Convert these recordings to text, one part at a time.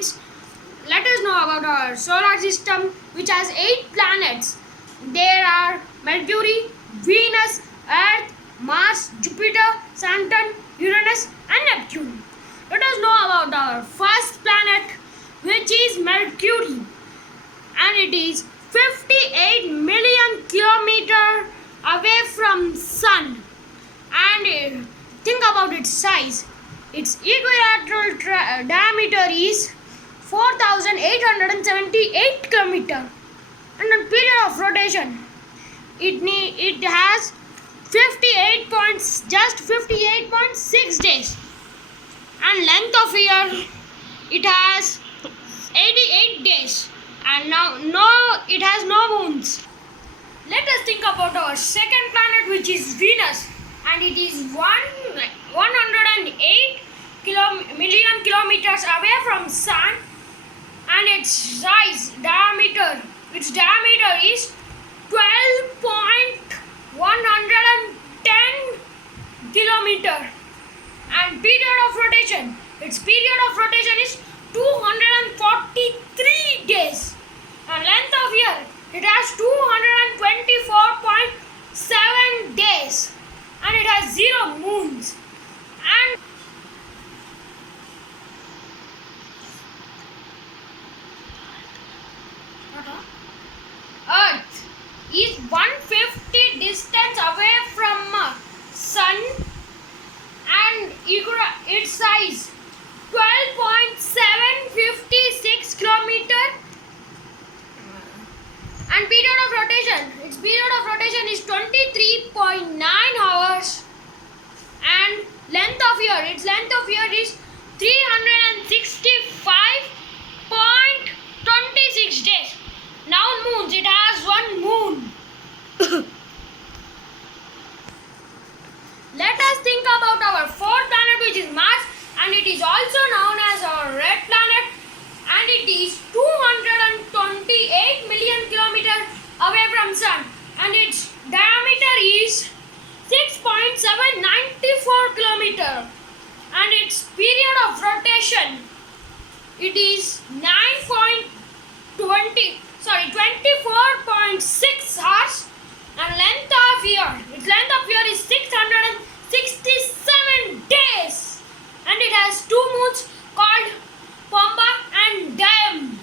friends, let us know about our solar system, which has 8 planets. There are Mercury, Venus, Earth, Mars, Jupiter, Saturn, Uranus and Neptune. Let us know about our first planet, which is Mercury, and it is 58 million kilometers away from Sun. And think about its size. Its equilateral diameter is 4,878 kilometers, and the period of rotation it has 58.6 days, and length of year it has 88 days, and it has no moons. Let us think about our second planet, which is Venus, and it is 108 million kilometers away from Sun, and its diameter is 12.110 kilometer, and its period of rotation is 243 days, and length of year it has 224.7 days, and it has 0 moons. And Earth is 150 distance away from Sun, and its size 12.756 kilometer, and its period of rotation is 23.9 hours, and its length of year is 365.26 days. Now moons, it has 1 moon. Let us think about our fourth planet, which is Mars, and it is also known as our red planet, and it is 228 million kilometers away from Sun, and its diameter is 6.794 kilometers, and its period of rotation it is 24.6 hours, and its length of year is 667 days, and it has 2 moons called Pomba and Diam.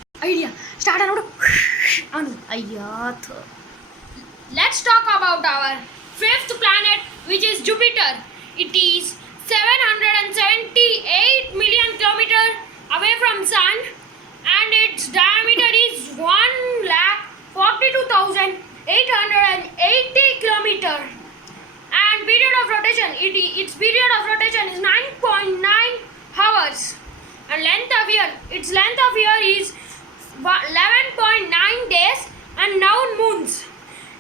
Let's talk about our fifth planet, which is Jupiter. It is 778 million kilometers away from Sun, and its diameter is 1,42,880 kilometers, and its period of rotation is 9.9 hours, and its length of year is 11.9 days, and known moons.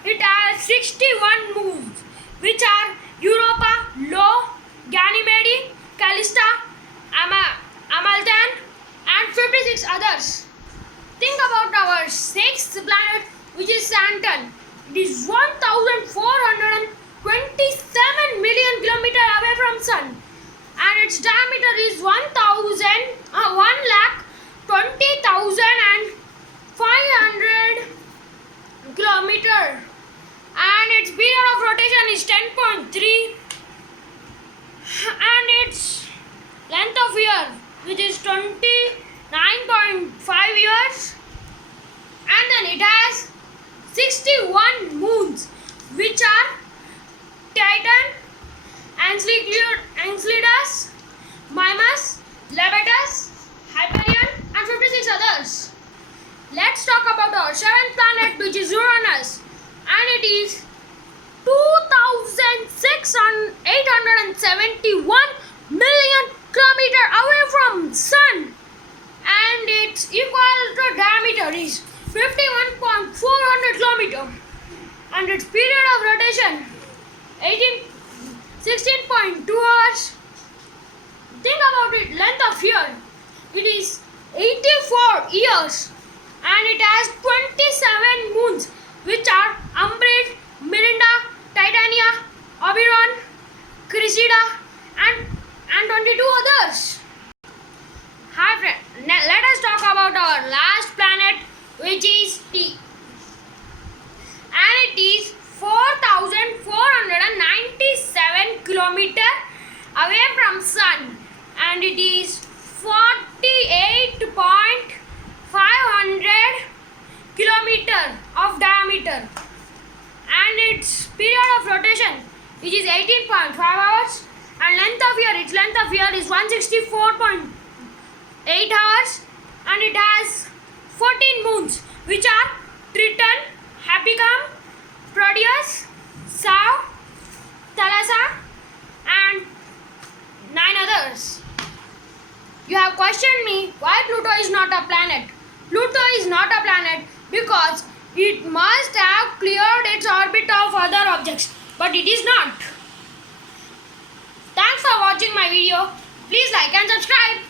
It has 61 moons, which are Europa, Io, Ganymede, Callista, Amalthea, and 56 others. Think about our sixth planet, which is Saturn. It is 1,427 million kilometers away from Sun, and its diameter is 1,20,500 kilometers, and its period of rotation is 10.3, and its length of year, which is 29.5 years, and then it has 61 moons, which are Titan, Enceladus, Mimas, Lepidus, Hyperion, and 56 others. Let's talk about our seventh planet, which is Uranus, and it is 2,871 million kilometers away from Sun, and its equilateral diameter is 51.400 kilometers, and its period of rotation 16.2 hours. Think about it. Length of year it is 84 years, and it has 27 moons, which are Umbrid, Mirinda, Titania, Oberon, Cressida, and 22 others. Hi friend, let us talk which is T, and it is 4,497 kilometer away from Sun, and it is 48,500 kilometer of diameter, and its period of rotation, which is 18.5 hours, and its length of year is 164.8 hours, and it has 14 moons, which are Triton, Happycam, Proteus, Sao, Thalassa, and 9 others. You have questioned me why Pluto is not a planet. Pluto is not a planet because it must have cleared its orbit of other objects, but it is not. Thanks for watching my video. Please like and subscribe.